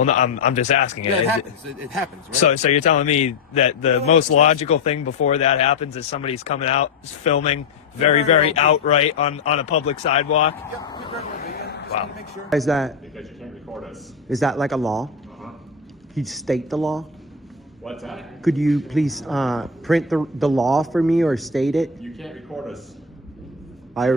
Well, no, I'm just asking. Yeah, it happens. It happens, right? So you're telling me that the most logical thing before that happens is somebody's coming out, filming very outright on a public sidewalk? Yep, quick regular video. Just Wow. to make sure. Is that, Because you can't record us. is that like a law? Uh-huh. Can you state the law? What's that? Could you please print the law for me or state it? You can't record us. I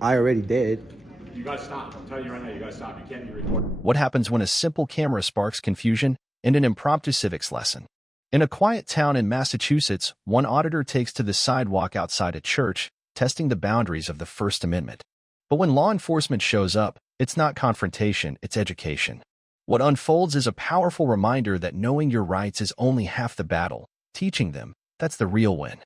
already did. You gotta stop. I'm telling you right now, you gotta stop. You can't be recorded. What happens when a simple camera sparks confusion in an impromptu civics lesson? In a quiet town in Massachusetts, one auditor takes to the sidewalk outside a church, testing the boundaries of the First Amendment. But when law enforcement shows up, it's not confrontation, it's education. What unfolds is a powerful reminder that knowing your rights is only half the battle. Teaching them, that's the real win.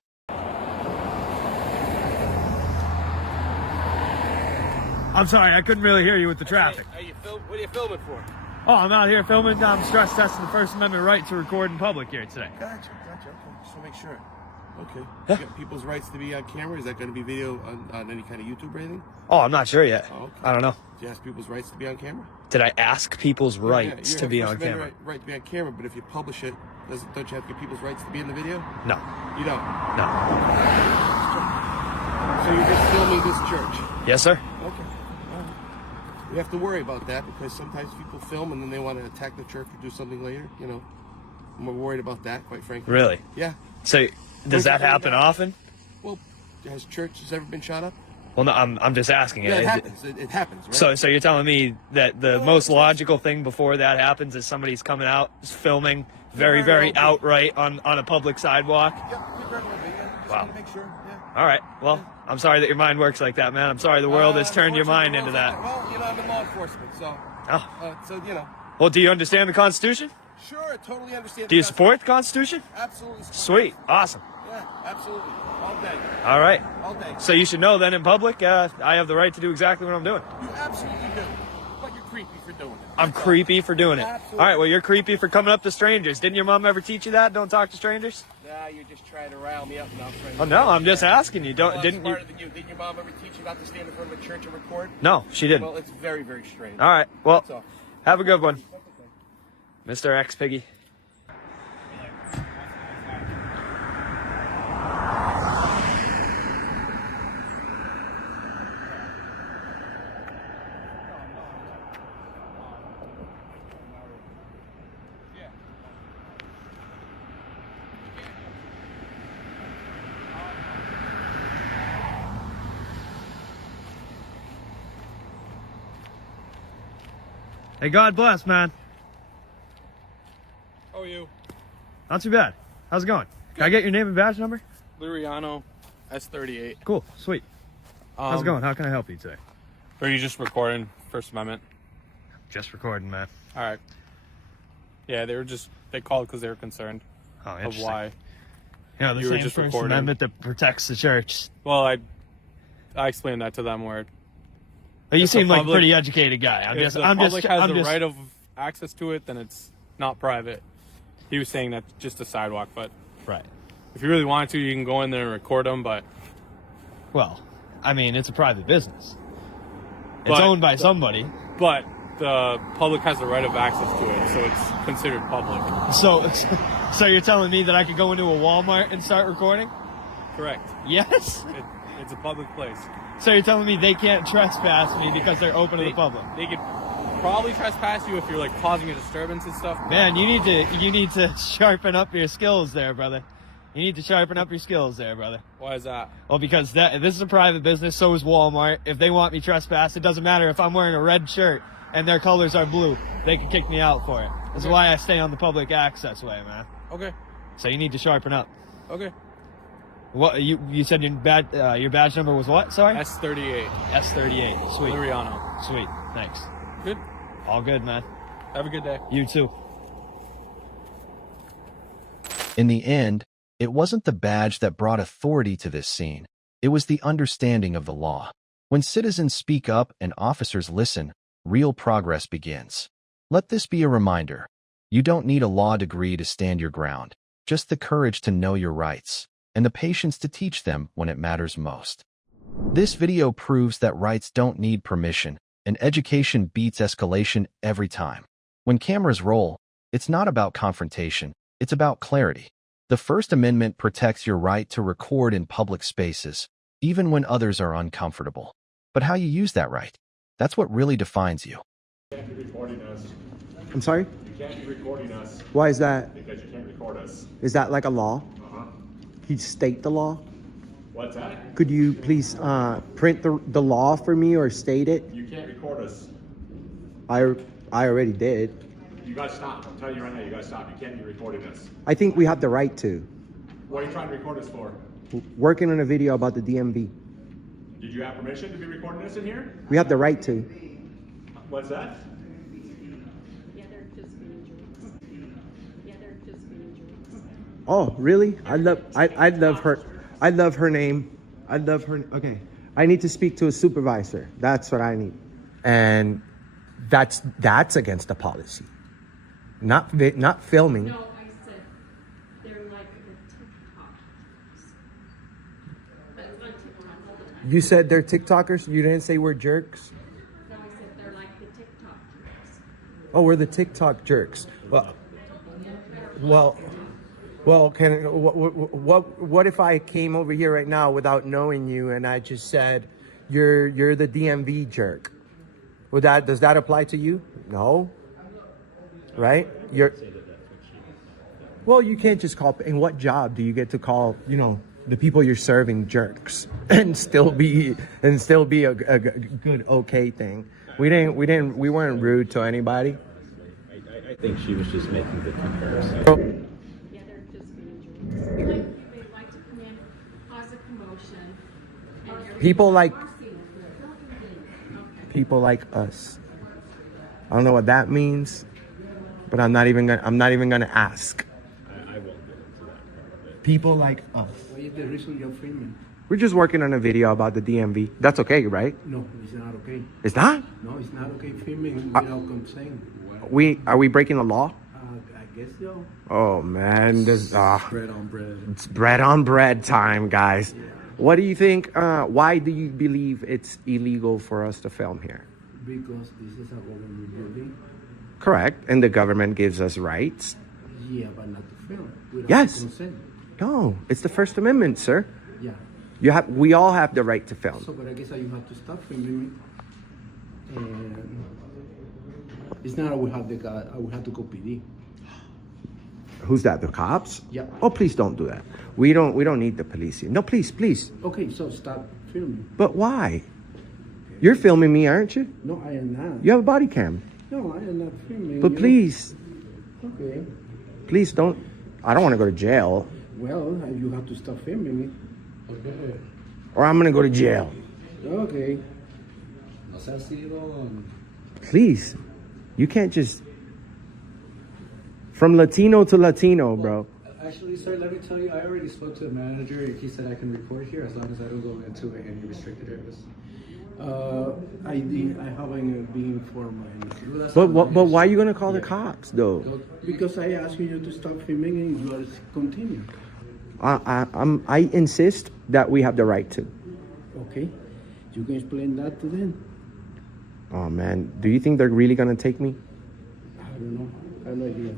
I'm sorry, I couldn't really hear you with the traffic. What are you filming for? Oh, I'm out here filming. I'm stress testing the First Amendment right to record in public here today. Gotcha. Okay, just to make sure. Okay. You got people's rights to be on camera. Is that going to be video on any kind of YouTube or anything? Oh, I'm not sure yet. Oh, okay. I don't know. Did you ask people's rights to be on camera? Did I ask people's rights Yeah, to be First on Amendment camera? Right to be on camera, but if you publish it, don't you have to give people's rights to be in the video? No, You don't. no. So you're just filming this church? Yes, sir? Okay. All right. We have to worry about that because sometimes people film and then they want to attack the church or do something later. You know, I'm more worried about that, quite frankly. Really? Yeah. So does that happen often? Well, has churches ever been shot up? Well, no, I'm just asking. Yeah, it happens. It happens, right? So you're telling me that the most logical thing before that happens is somebody's coming out, filming very outright on a public sidewalk? Yep, quick regular video. Just Wow. to make sure. Yeah. All right. Well, I'm sorry that your mind works like that, man. I'm sorry the world has turned your mind into that. Well, you know, I'm in law enforcement, so Oh. you know. Well, do you understand the Constitution? Sure, I totally understand. Do you support the Constitution? Absolutely. Support. Sweet. Awesome. Yeah, absolutely. All day. All right. All day. So you should know then in public, I have the right to do exactly what I'm doing. You absolutely do. But you're creepy for doing it. I'm That's all. creepy for doing it. Absolutely. All right, well, you're creepy for coming up to strangers. Didn't your mom ever teach you that? Don't talk to strangers? Nah, you're just trying to rile me up now. Oh, no, I'm just asking you. Well, Didn't you? smarter than you. Didn't your mom ever teach you not to stand in front of a church and record? No, she didn't. Well, it's very, very strange. All right, well, That's all. have a good one, Mr. X Piggy. Hey, God bless, man. How are you? Not too bad. How's it going? Can I get your name and badge number? Luriano, S38. Cool, sweet. How's it going? How can I help you today? Are you just recording First Amendment? Just recording, man. All right. Yeah, they called because they were concerned Oh, of interesting. why. You know, the You were same just First recording. Amendment that protects the church. Well, I explained that to them where But you If the seem like a public- pretty educated guy. if the public has the right of access to it, then it's not private. He was saying that's just a sidewalk, but Right. if you really want to, you can go in there and record them, but Well, I mean, it's a private business. It's But- owned by somebody. the public has the right of access to it, so it's considered public. So you're telling me that I could go into a Walmart and start recording? Correct. Yes? It's a public place. So you're telling me they can't trespass me because they're open to the public? They could probably trespass you if you're like causing a disturbance and stuff. Man, you need to sharpen up your skills there, brother. You need to sharpen up your skills there, brother. Why is that? Well, because this is a private business, so is Walmart. If they want me trespassed, it doesn't matter if I'm wearing a red shirt and their colors are blue. They can kick me out for it. That's Okay. why I stay on the public access way, man. Okay. So you need to sharpen up. Okay. What you said your badge number was what? Sorry. S38. S38. Sweet. Luriano. Sweet. Thanks. Good. All good, man. Have a good day. You too. In the end, it wasn't the badge that brought authority to this scene. It was the understanding of the law. When citizens speak up and officers listen, real progress begins. Let this be a reminder. You don't need a law degree to stand your ground, just the courage to know your rights, and the patience to teach them when it matters most. This video proves that rights don't need permission, and education beats escalation every time. When cameras roll, it's not about confrontation, it's about clarity. The First Amendment protects your right to record in public spaces, even when others are uncomfortable. But how you use that right, that's what really defines you. You can't be recording us. I'm sorry? You can't be recording us Why is that? because you can't record us. Is that like a law? Uh-huh. Can you state the law? What's that? Could you please print the law for me or state it? You can't record us. I already did. You gotta stop. I'm telling you right now, you gotta stop. You can't be recording us. I think we have the right to. What are you trying to record us for? Working on a video about the DMV. Did you have permission to be recording us in here? We have the right to. What's that? Yeah, they're just being jerks. Yeah, they're just being jerks. Oh, really? I love her. I love her name. I love her. Okay. I need to speak to a supervisor. That's what I need. And that's against the policy. Not filming. No, I said they're like the TikTokers. But it's on TikTok all the time. You said they're TikTokers? You didn't say we're jerks? No, I said they're like the TikTok jerks. Oh, we're the TikTok jerks. Well, what if I came over here right now without knowing you and I just said you're the DMV jerk? Does that apply to you? No. Right? Well, you can't just call. In what job do you get to call, the people you're serving jerks and still be a good okay thing? We weren't rude to anybody. I think she was just making the comparison. Yeah, they're just being jerks. They like to come in, cause a commotion. And People like okay. people like us. I don't know what that means, but I'm not even gonna ask. I won't get into that part of it. People like us. What is the reason you're filming? We're just working on a video about the DMV. That's okay, right? No, it's not okay. It's not? No, it's not okay filming without consent. Are we breaking the law? I guess so. Oh man, Bread on bread. it's bread on bread time, guys. What do you think? Why do you believe it's illegal for us to film here? Because this is a government building. Correct, and the government gives us rights. Yeah, but not to film. Without Yes. consent. No, it's the First Amendment, sir. Yeah. We all have the right to film. So, but I guess you have to stop filming. And it's not I will have to go PD. Who's that? The cops? Yeah. Oh, please don't do that. We don't need the police here. No, please. Okay, so stop filming. But why? You're filming me, aren't you? No, I am not. You have a body cam. No, I am not filming. But please, Okay. please don't. I don't want to go to jail, Well, you have to stop filming it. Okay. or I'm gonna go to jail. Okay. Please, you can't just from Latino to Latino, bro. Actually, sir, let me tell you, I already spoke to the manager. He said I can record here as long as I don't go into any restricted areas. I haven't been informed. But why are you gonna call the cops though? Because I asked you to stop filming and you are continuing. I insist that we have the right to. Okay. You can explain that to them. Oh man, do you think they're really gonna take me? I don't know. I have no idea.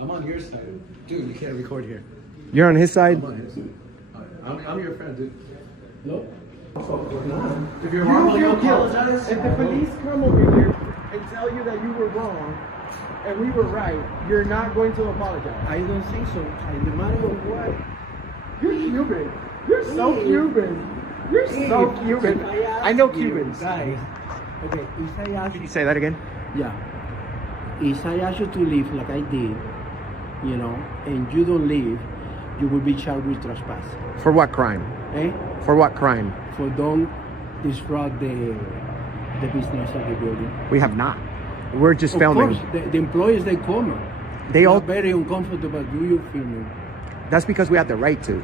I'm on your side. Dude, you can't record here. You're on his side. I'm on his side. I'm your friend, dude. No. If you're wrong, you apologize. If the police come over here and tell you that you were wrong and we were right, you're not going to apologize. I don't think so. No matter what. You're Cuban. You're so Cuban. You're so Cuban. I know Cubans. Guys. Okay, if I ask Can you say that again? Yeah. If I ask you to leave like I did, and you don't leave, you will be charged with trespass. For what crime? Eh? For what crime? For don't disrupt the business of the building. We have not. We're just Of filming. course, the employees, they come. They all. Are very uncomfortable do you filming. That's because we have the right to.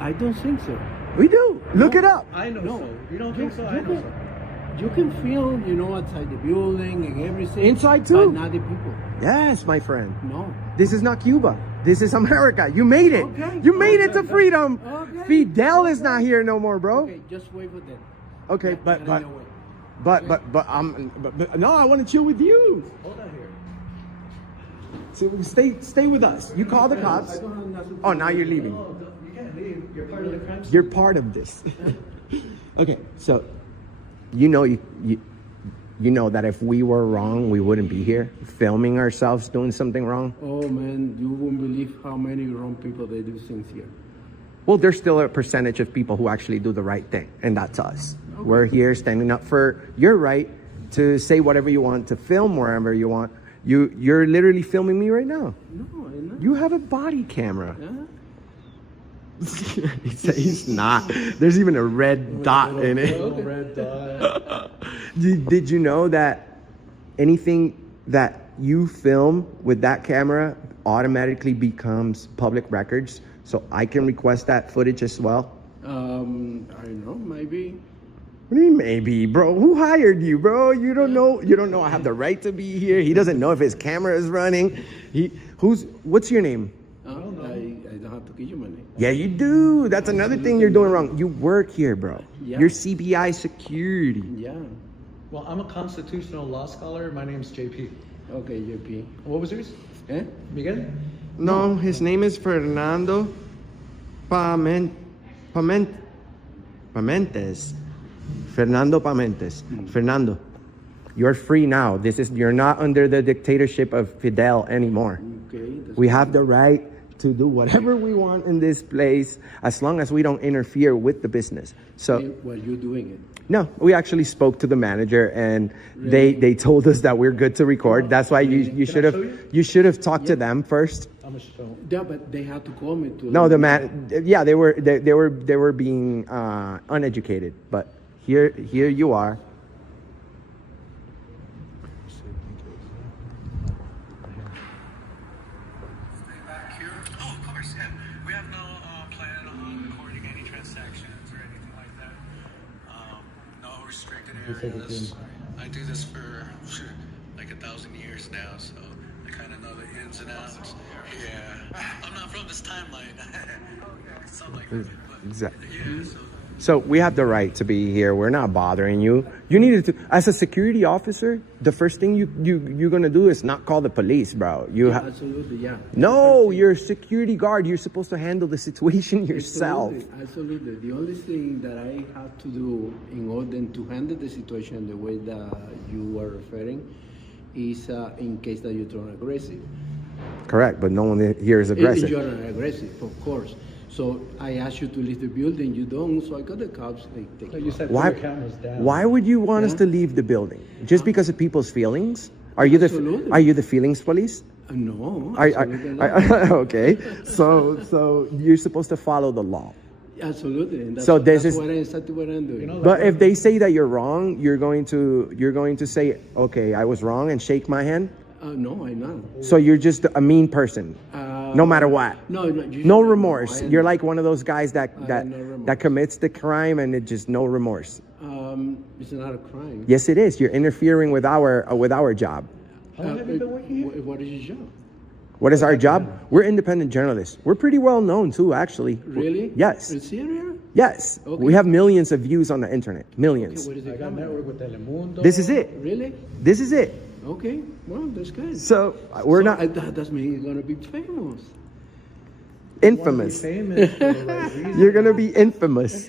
I don't think so. We do. Look it up. I know No. so. You don't think so? I know so. You can film, outside the building and everything. Inside too. But not the people. Yes, my friend. No. This is not Cuba. This is America. You made it. Okay. You made it to freedom. Okay. Fidel is not here no more, bro. Okay, just wait for that. Okay, Yeah, but get on your way. But no, I want to chill with you. Hold on here. So stay with us. You call the cops. Oh, now you're leaving. No, you can't leave. You're part of the crime scene. You're part of this. Okay, so you know that if we were wrong, we wouldn't be here filming ourselves doing something wrong. Oh man, you won't believe how many wrong people they do things here. Well, there's still a percentage of people who actually do the right thing, and that's us. Okay. We're here standing up for your right to say whatever you want, to film wherever you want. You're literally filming me right now. No, I'm not. You have a body camera. Yeah? He's not. There's even a red dot in it. Red dot. Did you know that anything that you film with that camera automatically becomes public records? So I can request that footage as well? I don't know, maybe. What do you mean maybe, bro? Who hired you, bro? You don't know I have the right to be here. He doesn't know if his camera is running. What's your name? I don't have to give you my name. Yeah, you do. That's another thing you're doing wrong. You work here, bro. Yeah. You're CBI security. Yeah. Well, I'm a constitutional law scholar. My name's JP. Okay, JP. What was yours? Miguel? No, his name is Fernando Pamentes. Fernando Pamentes. Fernando, you're free now. You're not under the dictatorship of Fidel anymore. Okay. We have the right to do whatever we want in this place as long as we don't interfere with the business. So, Well, you're doing it. no, we actually spoke to the manager and they told us that we're good to record. That's why you should have talked to them first. Yeah, but they had to call me to. No, they were being uneducated, but here you are. Oh, of course, yeah. We have no plan on recording any transactions or anything like that. No restricted areas. I do this for like 1,000 years now, so I kind of know the ins and outs. Yeah, I'm not from this timeline. Something like that. Exactly. Yeah, So we have the right to be here. We're not bothering you. You needed to, as a security officer, the first thing you're gonna do is not call the police, bro. Absolutely, yeah. No, you're a security guard. You're supposed to handle the situation yourself. Absolutely. The only thing that I have to do in order to handle the situation the way that you were referring is in case that you turn aggressive. Correct, but no one here is aggressive. You're not aggressive, of course. So I asked you to leave the building, you don't, so I got the cops, they take You said Why? put your cameras down. Why would you want us to leave the building? Just because of people's feelings? Are you the feelings police? No. Okay. So you're supposed to follow the law. Absolutely. And that's, So that's exactly what I'm doing. But if they say that you're wrong, you're going to say, okay, I was wrong, and shake my hand. No, I'm not. So you're just a mean person, no matter what. No remorse. You're like one of those guys that commits the crime and it just no remorse. It's not a crime. Yes, it is. You're interfering with our job. How long have you been working here? What is your job? What is our job? We're independent journalists. We're pretty well known too, actually. Really? Yes. In Syria? Yes. Okay. We have millions of views on the internet. Millions. Okay, I got a network with Telemundo. This is it. Really? This is it. Okay. Well, that's good. So we're not That means you're gonna be famous. infamous. Famous for the right reason. You're gonna be infamous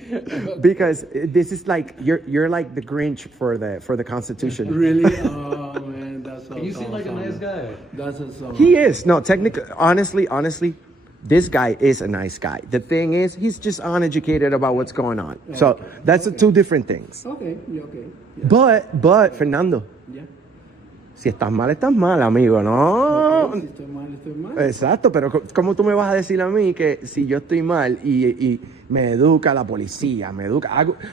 because this is like you're like the Grinch for the Constitution. Really? Oh man, that's so. You seem like a nice guy. That's so. He is. No, technically, honestly, this guy is a nice guy. The thing is, he's just uneducated about what's going on. So that's two different things. Okay. Okay. Yeah. But Fernando, Yeah. si estás mal, amigo, no. Si estoy mal, estoy mal. Exacto, pero ¿cómo tú me vas a decir a mí que si yo estoy mal y me educa la policía,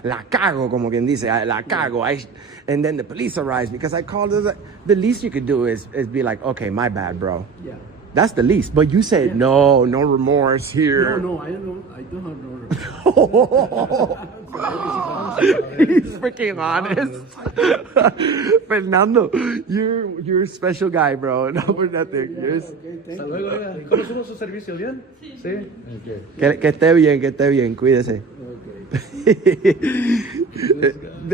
la cago, como quien dice, la cago, and then the police arrives because I called it, the least you could do is be like, okay, my bad, bro. Yeah. That's the least. But you said, no remorse here. No, I don't have no remorse. He's freaking honest. Fernando, you're a special guy, bro. No for nothing. Hasta luego, oiga. ¿Cómo estuvo su servicio? ¿Bien? Sí. Que esté bien, cuídese.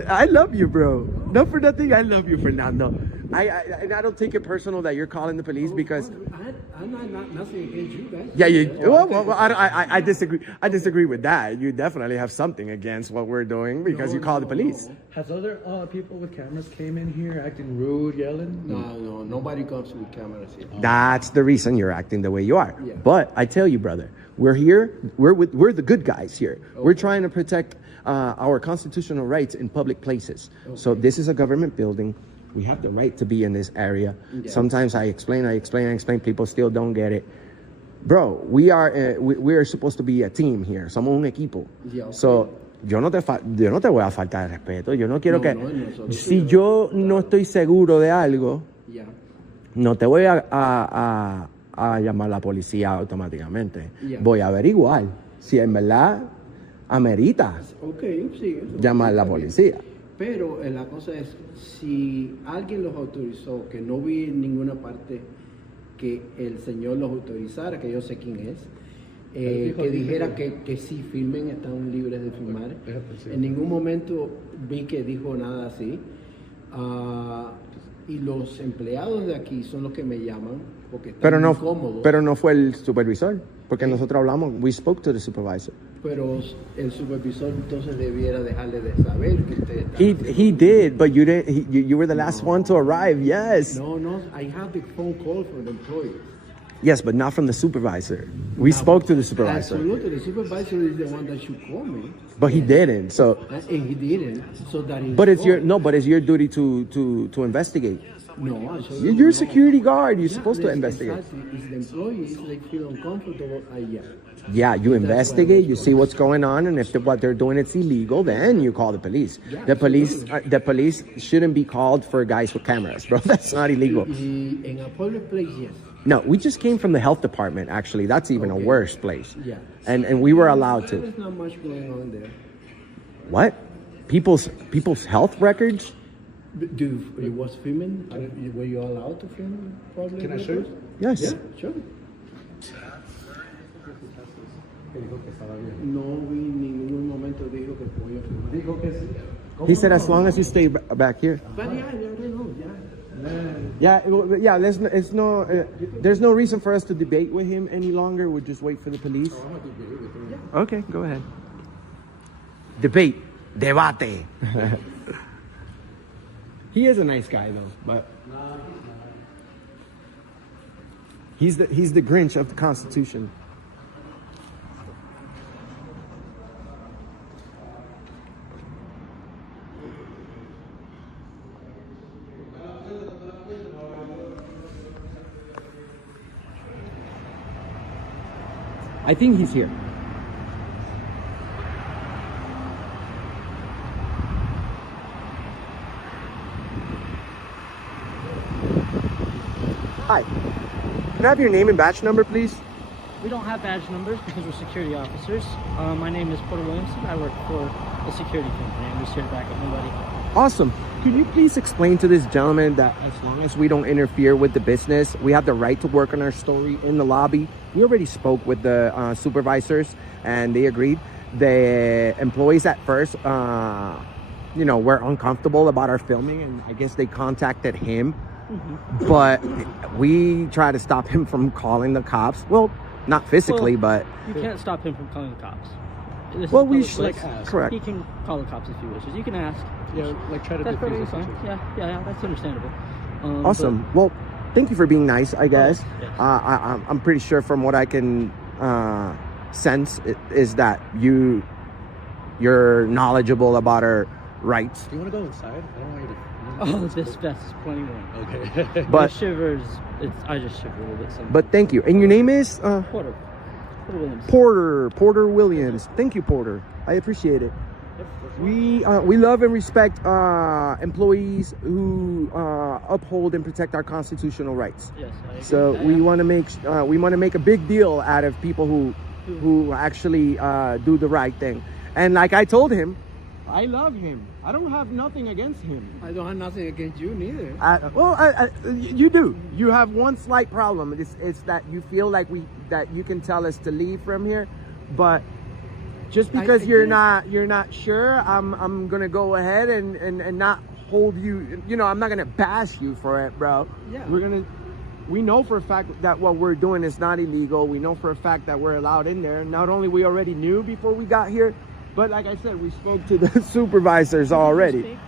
I love you, bro. Not for nothing. I love you, Fernando. And I don't take it personal that you're calling the police because. I'm not nothing against you guys. Yeah, you. Well, I disagree. I disagree with that. You definitely have something against what we're doing because you call the police. No. Has other people with cameras came in here acting rude, yelling? No, nobody comes with cameras here. That's the reason you're acting the way you are. Yeah. But I tell you, brother, we're here. We're the good guys here. Okay. We're trying to protect our constitutional rights in public places. Okay. So this is a government building. We have the right to be in this area. Yeah. Sometimes I explain. People still don't get it. Bro, we are supposed to be a team here. Somos un equipo. Yeah, okay. So yo no te voy a faltar de respeto. Yo no quiero si yo no estoy seguro de algo, yeah, no te voy a llamar a la policía automáticamente. Yeah. Voy a averiguar si en verdad amerita llamar a la policía. Pero la cosa es, si alguien los autorizó, que no vi en ninguna parte que el señor los autorizara, que yo sé quién es, que dijera que sí filmen, están libres de filmar. En ningún momento vi que dijo nada así. Y los empleados de aquí son los que me llaman porque están incómodos. Pero no fue el supervisor, porque nosotros hablamos, we spoke to the supervisor. Pero el supervisor entonces debiera dejarle de saber que usted está. He did, but you didn't. You were the last one to arrive. Yes. No, I have the phone call from the employees. Yes, but not from the supervisor. We spoke to the supervisor. Absolutely, the supervisor is the one that should call me. But he didn't. So. And he didn't. So that is. But it's your duty to investigate. No, you're a security guard. You're supposed to investigate. It's the employees, they feel uncomfortable. Yeah, you investigate, you see what's going on, and if what they're doing is illegal, then you call the police. Yeah, the police shouldn't be called for guys with cameras, bro. That's not illegal. In a public place, yes. No, we just came from the health department, actually. That's even a worse place. Yeah. And we were allowed to. There's not much going on there. What? People's health records? It was filming? Were you allowed to film? Probably. Can I show you? Yes. Yeah, sure. No vi ningún momento dijo que podía filmar. Dijo que sí. He said as long as you stay back here. But yeah. There's no reason for us to debate with him any longer. We'll just wait for the police. Okay, go ahead. Debate. Debate. He is a nice guy though, but he's the Grinch of the Constitution. I think he's here. Hi. Can I have your name and badge number, please? We don't have badge numbers because we're security officers. My name is Porter Williamson. I work for a security company. I'm just here to back up my buddy. Awesome. Could you please explain to this gentleman that as long as we don't interfere with the business, we have the right to work on our story in the lobby? We already spoke with the supervisors and they agreed. The employees at first, were uncomfortable about our filming, and I guess they contacted him. Mm-hmm. But we try to stop him from calling the cops. Well, not physically, but... You can't stop him from calling the cops. We should ask. Correct. He can call the cops if he wishes. You can ask. Yeah, try to defuse the situation. Yeah, that's understandable. Awesome. Well, thank you for being nice, I guess. Yes. I'm pretty sure from what I can sense is that you're knowledgeable about our rights. Do you want to go inside? I don't want you to... Oh, this vest is plenty warm. Okay. But shivers. I just shiver a little bit. Sometimes. But thank you. And your name is? Porter. Porter Williams. Porter Williams. Thank you, Porter. I appreciate it. We love and respect employees who uphold and protect our constitutional rights. Yes. So we want to make a big deal out of people who actually do the right thing. And like I told him, I love him. I don't have nothing against him. I don't have nothing against you neither. You do. You have one slight problem. It's that you feel like that you can tell us to leave from here, but just because you're not sure, I'm gonna go ahead and not hold you, you know, I'm not gonna bash you for it, bro. Yeah. We know for a fact that what we're doing is not illegal. We know for a fact that we're allowed in there. Not only we already knew before we got here, but like I said, we spoke to the supervisors already.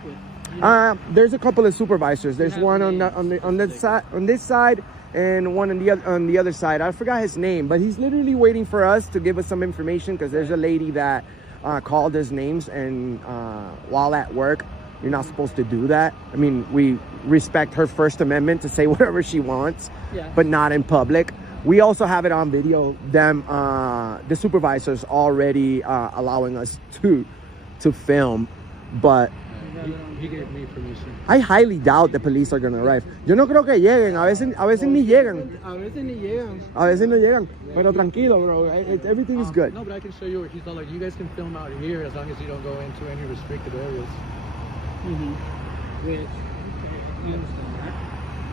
There's a couple of supervisors. There's one on this side, and one on the other side. I forgot his name, but he's literally waiting for us to give us some information because there's a lady that called us names, and while at work, you're not supposed to do that. I mean, we respect her First Amendment to say whatever she wants, but not in public. We also have it on video, the supervisors already allowing us to film, but he gave me permission. I highly doubt the police are gonna arrive. Yo no creo que lleguen, a veces ni llegan. A veces ni llegan. A veces no llegan, pero tranquilo, bro. Everything is good. No, but I can show you where he's all like, you guys can film out here as long as you don't go into any restricted areas. Which, I understand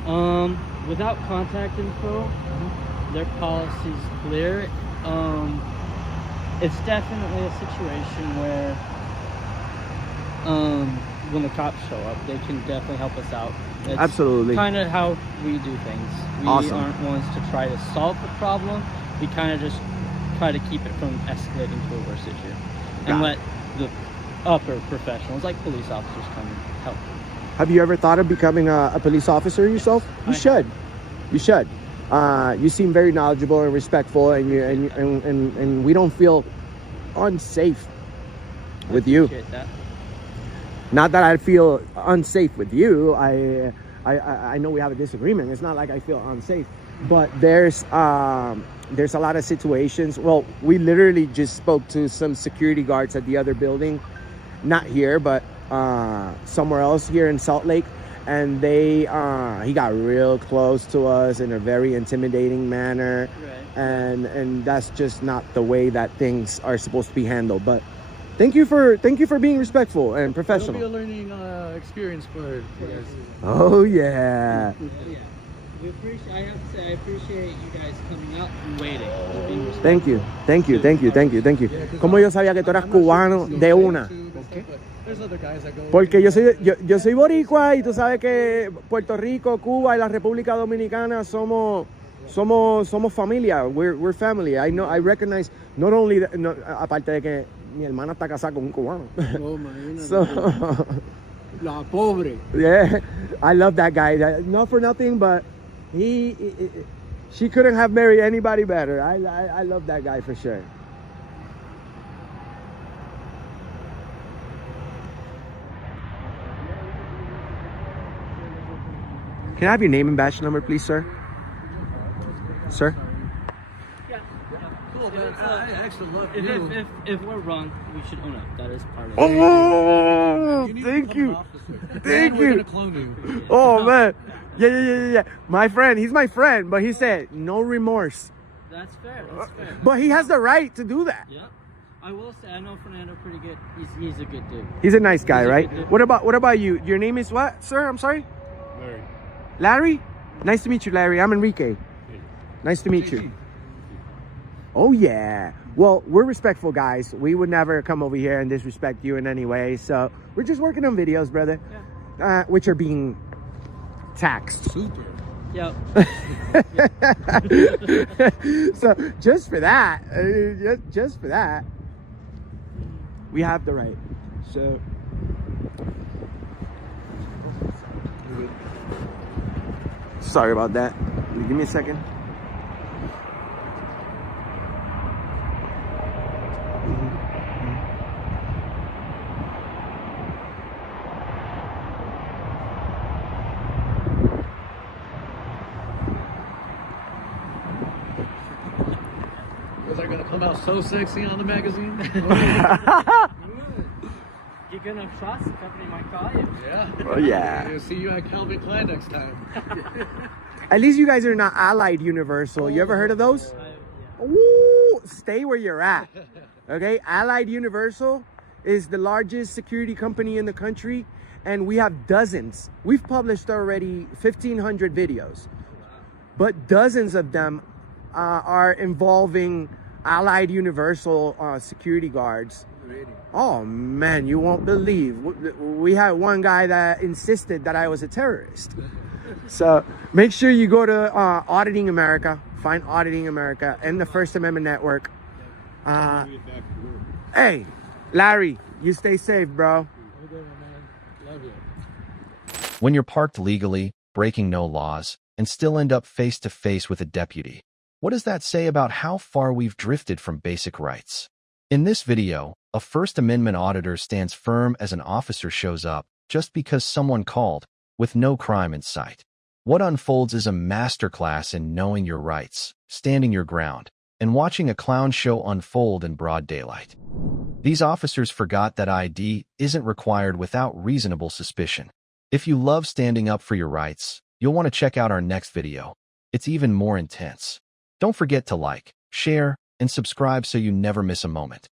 that. Without contact info, their policy's clear. It's definitely a situation where when the cops show up, they can definitely help us out. It's Absolutely. kind of how we do things. We aren't ones to try to solve the problem. We kind of just try to keep it from escalating to a worse issue. And let the upper professionals, like police officers, come and help. Have you ever thought of becoming a police officer yourself? You should. You should. You seem very knowledgeable and respectful, and we don't feel unsafe with you. That. Not that I feel unsafe with you. I know we have a disagreement. It's not like I feel unsafe, but there's a lot of situations. Well, we literally just spoke to some security guards at the other building, not here, but somewhere else here in Salt Lake, and he got real close to us in a very intimidating manner, and that's just not the way that things are supposed to be handled. But thank you for being respectful and professional. It'll be a learning experience for you guys. Oh yeah. I have to say, I appreciate you guys coming out and waiting. Being Thank you. Como yo sabía que tú eras cubano de una. Porque yo soy boricua y tú sabes que Puerto Rico, Cuba y la República Dominicana somos familia. We're family. I recognize not only aparte de que mi hermana está casada con un cubano. Oh, imagínate. So, La pobre. yeah, I love that guy. Not for nothing, but she couldn't have married anybody better. I love that guy for sure. Can I have your name and badge number, please, sir? Sir? Yeah. Cool, man. I actually love you. If we're wrong, we should own it. That is part of it. Oh, thank you. Thank We're you. gonna clone you. Oh, man. Yeah. My friend, he's my friend, but he said no remorse. That's fair. But he has the right to do that. Yeah. I will say, I know Fernando pretty good. He's a good dude. He's a nice guy, He's a right? good dude. What about you? Your name is what, sir? I'm sorry? Larry. Larry? Nice to meet you, Larry. I'm Enrique. Nice to meet you. Oh, yeah. Well, we're respectful guys. We would never come over here and disrespect you in any way. So we're just working on videos, brother, which are being taxed. Super. Yep. So just for that, we have the right. So sorry about that. Give me a second. Was I gonna come out so sexy on the magazine? Get good enough shots, the company might call you. Yeah. Oh, yeah. We'll see you at Calvin Klein next time. At least you guys are not Allied Universal. You ever heard of those? Ooh, stay where you're at. Okay, Allied Universal is the largest security company in the country, and we have dozens. We've published already 1,500 videos, but dozens of them are involving Allied Universal security guards Oh man, you won't believe. We had one guy that insisted that I was a terrorist. So make sure you go to Auditing America, find Auditing America and the First Amendment Network. Hey, Larry, you stay safe, bro. When you're parked legally, breaking no laws, and still end up face to face with a deputy, what does that say about how far we've drifted from basic rights? In this video, a First Amendment auditor stands firm as an officer shows up just because someone called, with no crime in sight. What unfolds is a masterclass in knowing your rights, standing your ground, and watching a clown show unfold in broad daylight. These officers forgot that ID isn't required without reasonable suspicion. If you love standing up for your rights, you'll want to check out our next video. It's even more intense. Don't forget to like, share, and subscribe so you never miss a moment.